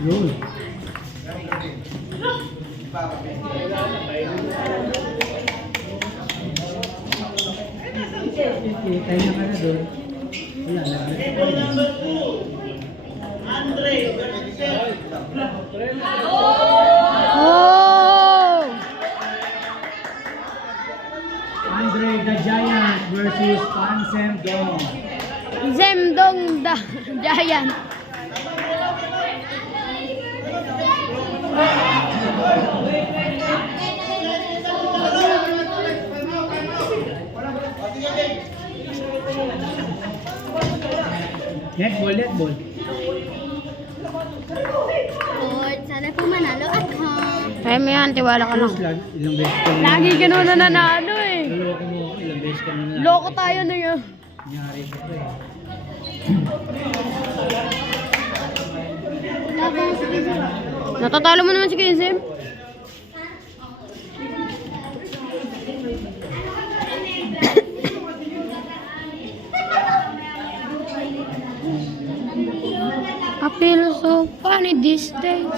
Yun. Tayo na ka na doon. Wala na. Oh! Andre the Giant versus Pan Semdong. Zemdong the Giant. Netball, netball. Lord, sana po manalo ako. Kaya mo yan, tiwala ka lang. Ilang beses ka na. Lagi ka na nanalo eh. Loko mo, ilang beses ka na. Loko tayo na yun. Nangyari ko to eh. Natatalo mo naman si Kinsim. I feel so funny these days.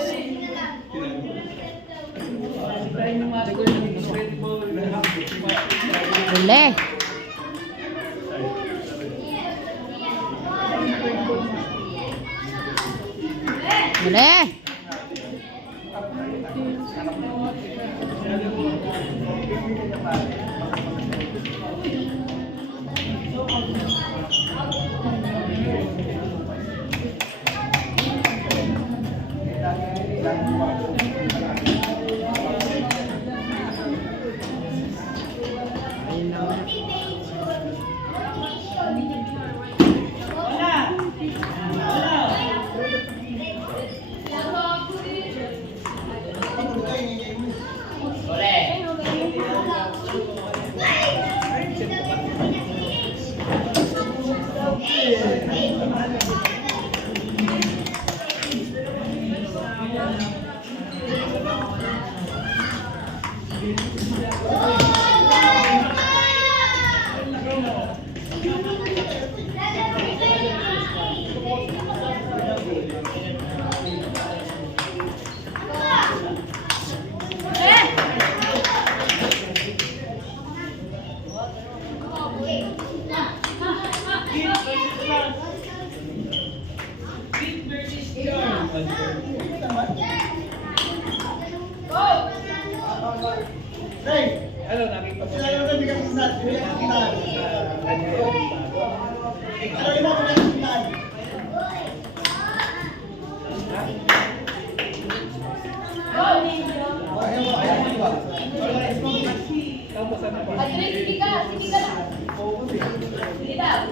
Boleh. Boleh. Sige ka.